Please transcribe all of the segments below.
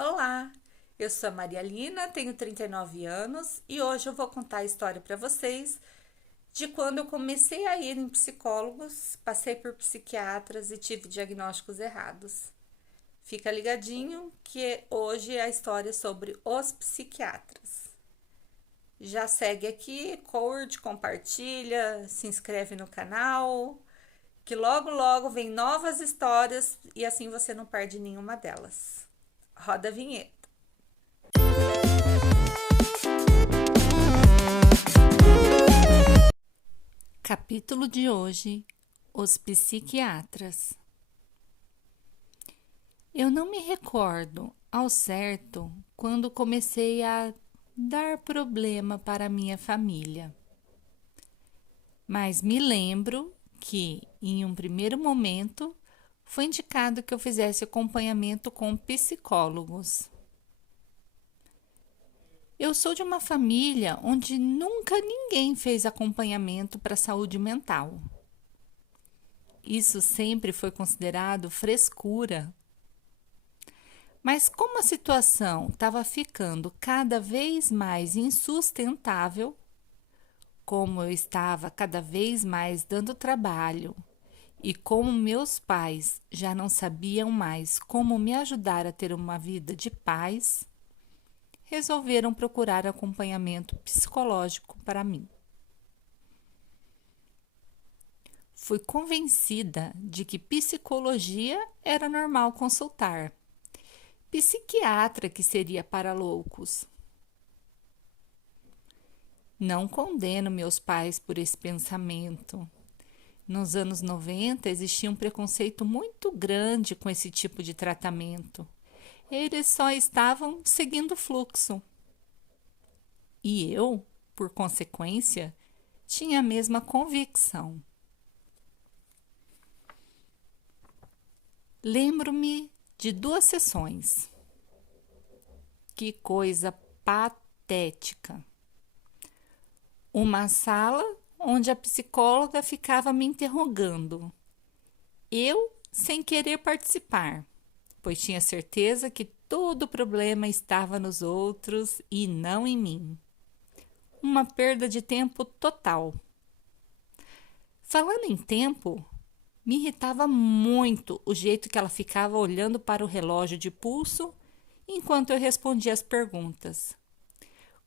Olá, eu sou a Maria Lina, tenho 39 anos e hoje eu vou contar a história para vocês de quando eu comecei a ir em psicólogos, passei por psiquiatras e tive diagnósticos errados. Fica ligadinho que hoje é a história sobre os psiquiatras. Já segue aqui, curte, compartilha, se inscreve no canal, que logo logo vem novas histórias e assim você não perde nenhuma delas. Roda a vinheta. Capítulo de hoje: Os psiquiatras. Eu não me recordo ao certo quando comecei a dar problema para minha família, mas me lembro que, em um primeiro momento, foi indicado que eu fizesse acompanhamento com psicólogos. Eu sou de uma família onde nunca ninguém fez acompanhamento para saúde mental. Isso sempre foi considerado frescura. Mas como a situação estava ficando cada vez mais insustentável, como eu estava cada vez mais dando trabalho e como meus pais já não sabiam mais como me ajudar a ter uma vida de paz, resolveram procurar acompanhamento psicológico para mim. Fui convencida de que psicologia era normal consultar. Psiquiatra que seria para loucos. Não condeno meus pais por esse pensamento. Nos anos 90 existia um preconceito muito grande com esse tipo de tratamento. Eles só estavam seguindo o fluxo. E eu, por consequência, tinha a mesma convicção. Lembro-me de 2 sessões. Que coisa patética. Uma sala onde a psicóloga ficava me interrogando. Eu sem querer participar, pois tinha certeza que todo o problema estava nos outros e não em mim. Uma perda de tempo total. Falando em tempo, me irritava muito o jeito que ela ficava olhando para o relógio de pulso enquanto eu respondia as perguntas,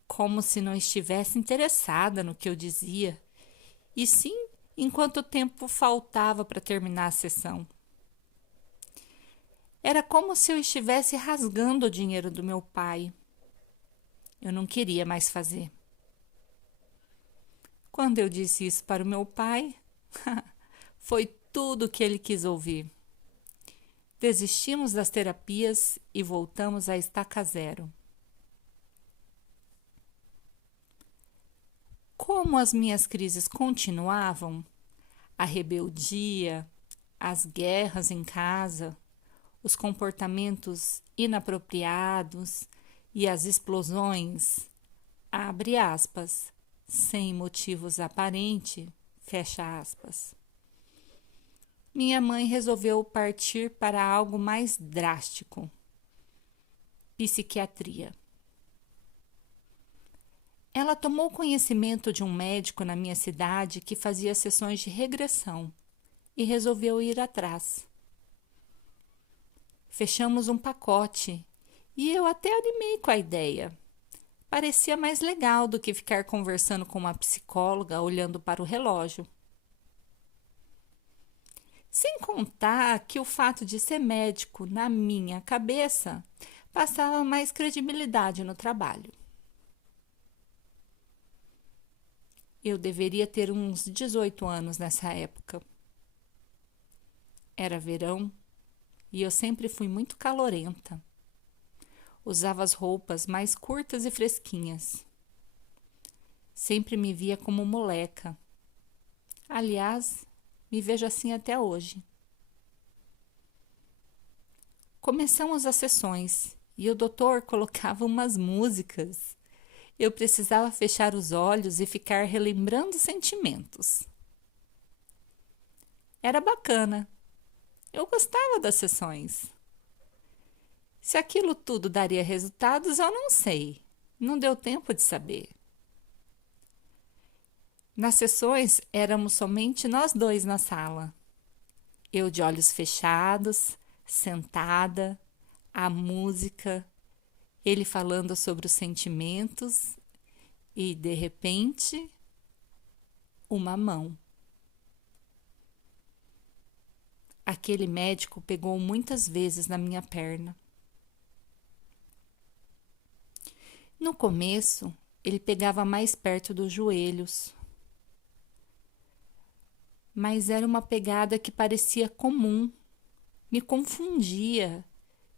como se não estivesse interessada no que eu dizia, e sim enquanto o tempo faltava para terminar a sessão. Era como se eu estivesse rasgando o dinheiro do meu pai. Eu não queria mais fazer. Quando eu disse isso para o meu pai, foi tudo o que ele quis ouvir. Desistimos das terapias e voltamos à estaca zero. Como as minhas crises continuavam, a rebeldia, as guerras em casa, os comportamentos inapropriados e as explosões, abre aspas, sem motivos aparentes, fecha aspas. Minha mãe resolveu partir para algo mais drástico: psiquiatria. Ela tomou conhecimento de um médico na minha cidade que fazia sessões de regressão e resolveu ir atrás. Fechamos um pacote e eu até animei com a ideia. Parecia mais legal do que ficar conversando com uma psicóloga olhando para o relógio. Sem contar que o fato de ser médico, na minha cabeça, passava mais credibilidade no trabalho. Eu deveria ter uns 18 anos nessa época. Era verão e eu sempre fui muito calorenta. Usava as roupas mais curtas e fresquinhas. Sempre me via como moleca. Aliás, me vejo assim até hoje. Começamos as sessões e o doutor colocava umas músicas. Eu precisava fechar os olhos e ficar relembrando sentimentos. Era bacana. Eu gostava das sessões. Se aquilo tudo daria resultados, eu não sei. Não deu tempo de saber. Nas sessões, éramos somente nós dois na sala. Eu de olhos fechados, sentada, a música, ele falando sobre os sentimentos e, de repente, uma mão. Aquele médico pegou muitas vezes na minha perna. No começo, ele pegava mais perto dos joelhos, mas era uma pegada que parecia comum, me confundia.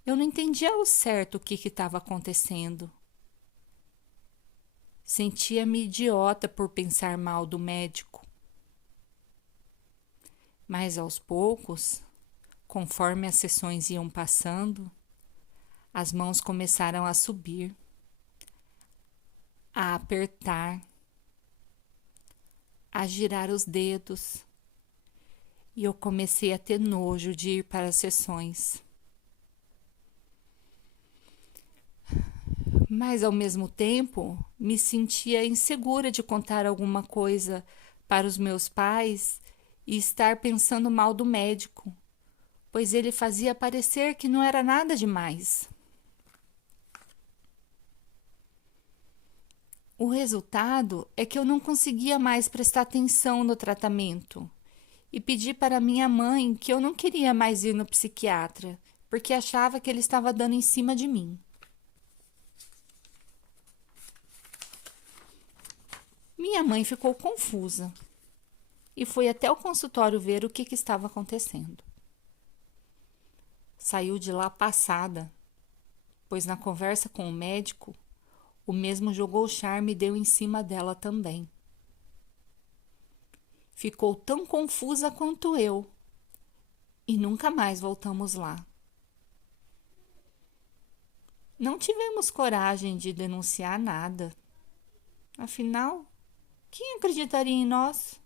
Eu não entendia ao certo o que estava acontecendo. Sentia-me idiota por pensar mal do médico. Mas aos poucos, conforme as sessões iam passando, as mãos começaram a subir, a apertar, a girar os dedos, e eu comecei a ter nojo de ir para as sessões. Mas ao mesmo tempo, me sentia insegura de contar alguma coisa para os meus pais e estar pensando mal do médico, pois ele fazia parecer que não era nada demais. O resultado é que eu não conseguia mais prestar atenção no tratamento e pedi para minha mãe que eu não queria mais ir no psiquiatra, porque achava que ele estava dando em cima de mim. Minha mãe ficou confusa e foi até o consultório ver o que estava acontecendo. Saiu de lá passada, pois na conversa com o médico, o mesmo jogou charme e deu em cima dela também. Ficou tão confusa quanto eu e nunca mais voltamos lá. Não tivemos coragem de denunciar nada. Afinal, quem acreditaria em nós?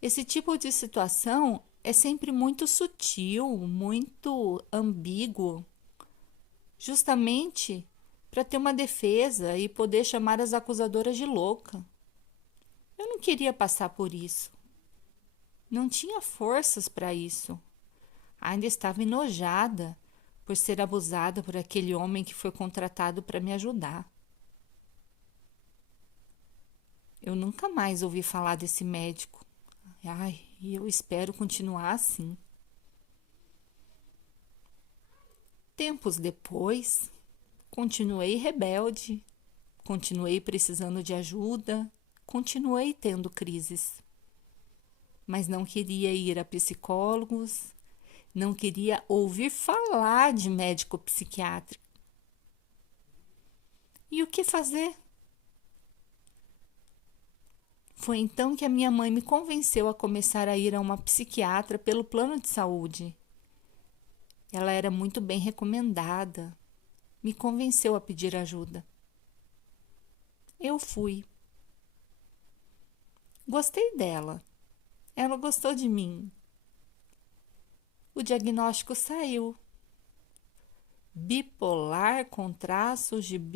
Esse tipo de situação é sempre muito sutil, muito ambíguo, justamente para ter uma defesa e poder chamar as acusadoras de louca. Eu não queria passar por isso. Não tinha forças para isso. Ainda estava enojada por ser abusada por aquele homem que foi contratado para me ajudar. Eu nunca mais ouvi falar desse médico. Ai, e eu espero continuar assim. Tempos depois, continuei rebelde, continuei precisando de ajuda, continuei tendo crises. Mas não queria ir a psicólogos, não queria ouvir falar de médico psiquiátrico. E o que fazer? Foi então que a minha mãe me convenceu a começar a ir a uma psiquiatra pelo plano de saúde. Ela era muito bem recomendada. Me convenceu a pedir ajuda. Eu fui. Gostei dela. Ela gostou de mim. O diagnóstico saiu. Bipolar com traços de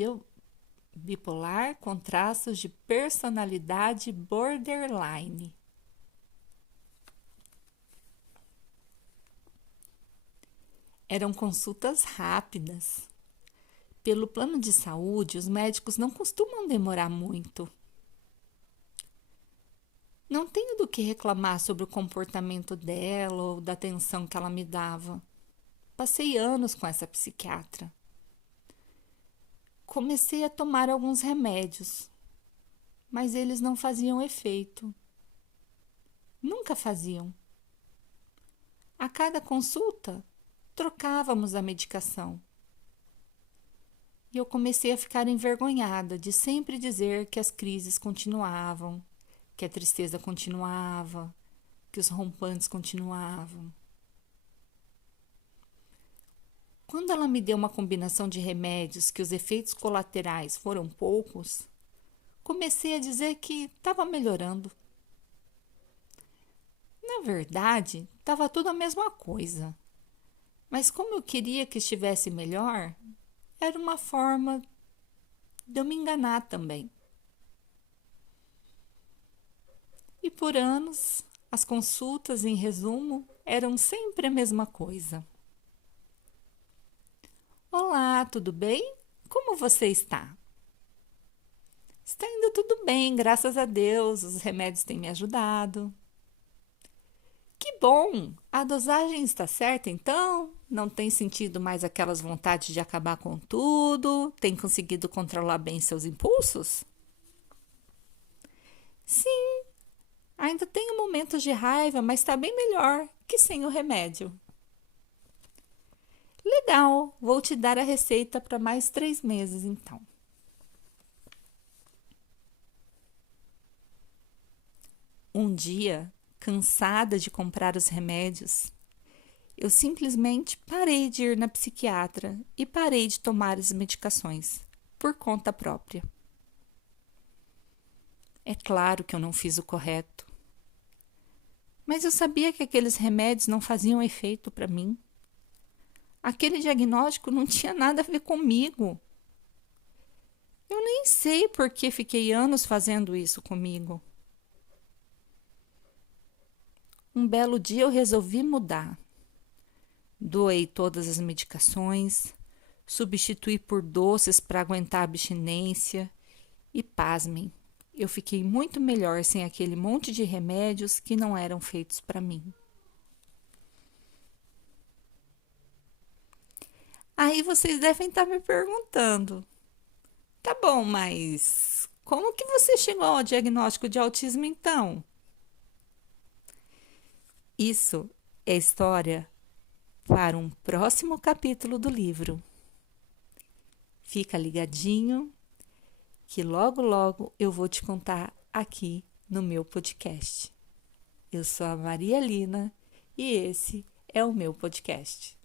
personalidade borderline. Eram consultas rápidas. Pelo plano de saúde, os médicos não costumam demorar muito. Não tenho do que reclamar sobre o comportamento dela ou da atenção que ela me dava. Passei anos com essa psiquiatra. Comecei a tomar alguns remédios, mas eles não faziam efeito. Nunca faziam. A cada consulta, trocávamos a medicação. E eu comecei a ficar envergonhada de sempre dizer que as crises continuavam, que a tristeza continuava, que os rompantes continuavam. Quando ela me deu uma combinação de remédios que os efeitos colaterais foram poucos, comecei a dizer que estava melhorando. Na verdade, estava tudo a mesma coisa, Mas como eu queria que estivesse melhor, era uma forma de eu me enganar também. E por anos, as consultas, em resumo, eram sempre a mesma coisa. Olá, tudo bem? Como você está? Está indo tudo bem, graças a Deus, os remédios têm me ajudado. Que bom! A dosagem está certa então? Não tem sentido mais aquelas vontades de acabar com tudo? Tem conseguido controlar bem seus impulsos? Sim, ainda tenho momentos de raiva, mas está bem melhor que sem o remédio. Legal, vou te dar a receita para mais 3 meses então. Um dia, cansada de comprar os remédios, eu simplesmente parei de ir na psiquiatra e parei de tomar as medicações, por conta própria. É claro que eu não fiz o correto, mas eu sabia que aqueles remédios não faziam efeito para mim. Aquele diagnóstico não tinha nada a ver comigo. Eu nem sei por que fiquei anos fazendo isso comigo. Um belo dia eu resolvi mudar. Doei todas as medicações, substituí por doces para aguentar a abstinência e, pasmem, eu fiquei muito melhor sem aquele monte de remédios que não eram feitos para mim. Aí vocês devem estar me perguntando: tá bom, mas como que você chegou ao diagnóstico de autismo então? Isso é história para um próximo capítulo do livro. Fica ligadinho que logo logo eu vou te contar aqui no meu podcast. Eu sou a Maria Lina e esse é o meu podcast.